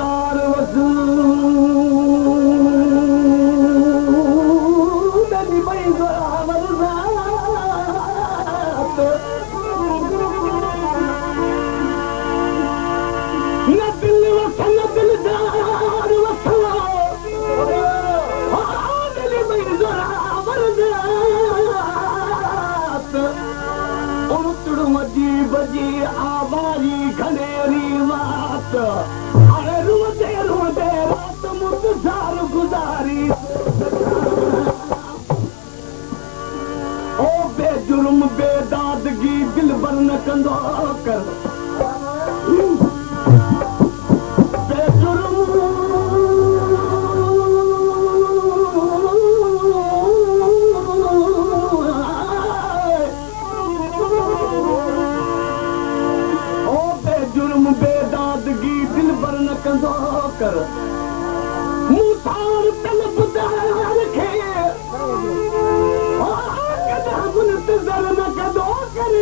गुजार वसू नदी भाई जोरावर न दिल वस न दिलदार वसो नदी भाई जोरावर उड़तड़ मजी बजी आवारी घनेरी मात अरे रुवते रुवते रात मुर्तजार गुजारी ओ बेजुर्म बेदादगी दिल बर न कंदो कर बेजुर्म बेदादगी दिल बर न कंदो कर मुसार तलबदार खे कदा मुंतजर न कंदो कर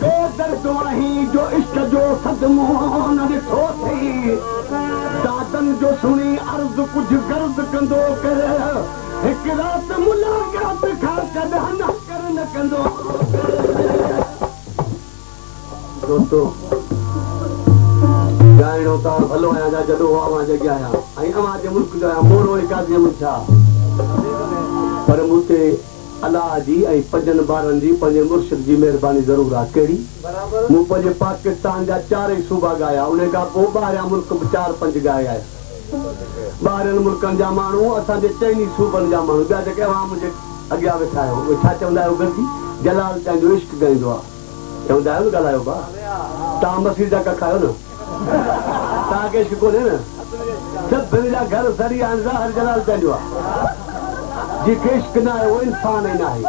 बेदर्द वही जो इश्क जो सदमो न ॾिठो थी दादन जो सुनी अर्ज़ कुछ गर्द कंदो कर हिक रात मुलाकात खां कदा न कर न कंदो दोस्तों गाइणो तो भलो आया जदो आवाज अॻियां आया ऐं अवां जे मुल्क जो आया मोरो एकादी मुछा पर मुते अल्लाह जी ऐं पंजन ॿारनि जी पंहिंजे मुर्शिद जी महिरबानी ज़रूर आहे कहिड़ी मूं पंहिंजे पाकिस्तान जा 4 ई सूबा गाया उन खां पोइ ॿाहिरियां मुल्क 4-5 गाया ॿाहिरनि मुल्कनि जा माण्हू असांजे 4 सूबनि जा माण्हू ॿिया जेके अवां मुंहिंजे अॻियां वेठा आहियो उहे छा चवंदा आहियो गंदी जलाल तव्हांजो इश्क ॻाईंदो आहे चवंदा आहियो न ॻाल्हायो भाउ तव्हां मसीह जा कख आहियो न तव्हांखे इश्क कोन्हे न सभिनी जा घर सरी आहिनि हर जलाल पंहिंजो आहे जंहिंखे इश्क न आहे उहो इंसान ई न आहे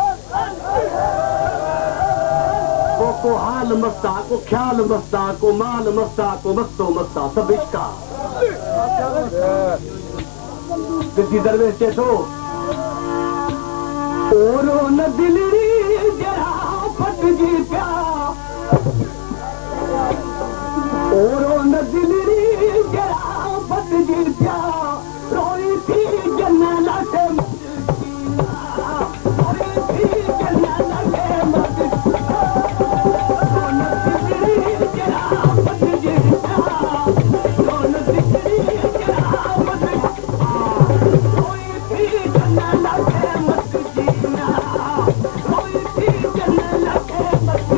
को हाल मस्त आहे को ख़्याल मस्त आहे को माल मस्त आहे को मस्तो मस्त आहे सभु इश्क आहे ॾिसी दरवेश चए थो ओरो न दिलड़ी जरा फटजी पिया ओरो न दिलड़ी जरा फटजी पिया रोई थी जन लाटे रोई थी जन लाटे मत न दिलड़ी जरा फटजी पिया न दिलड़ी जरा रोई थी जन लाटे मत जीना रोई थी जन लाटे मत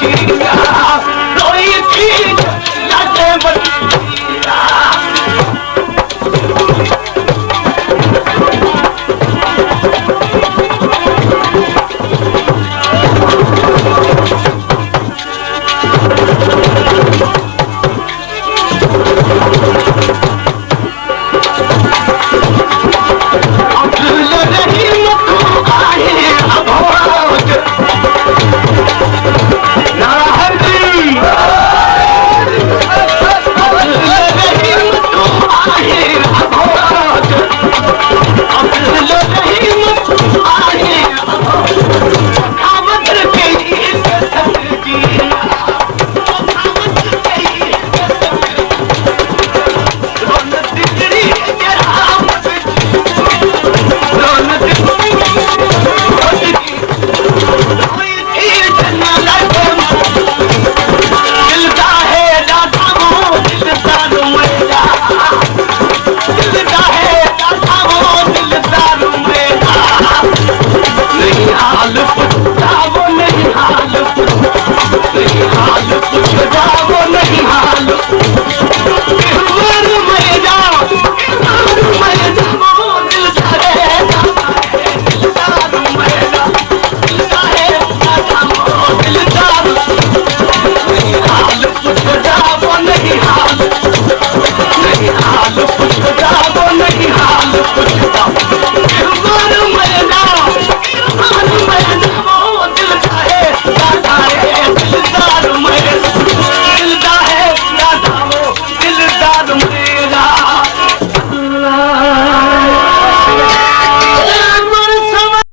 शिगरी गुड़िया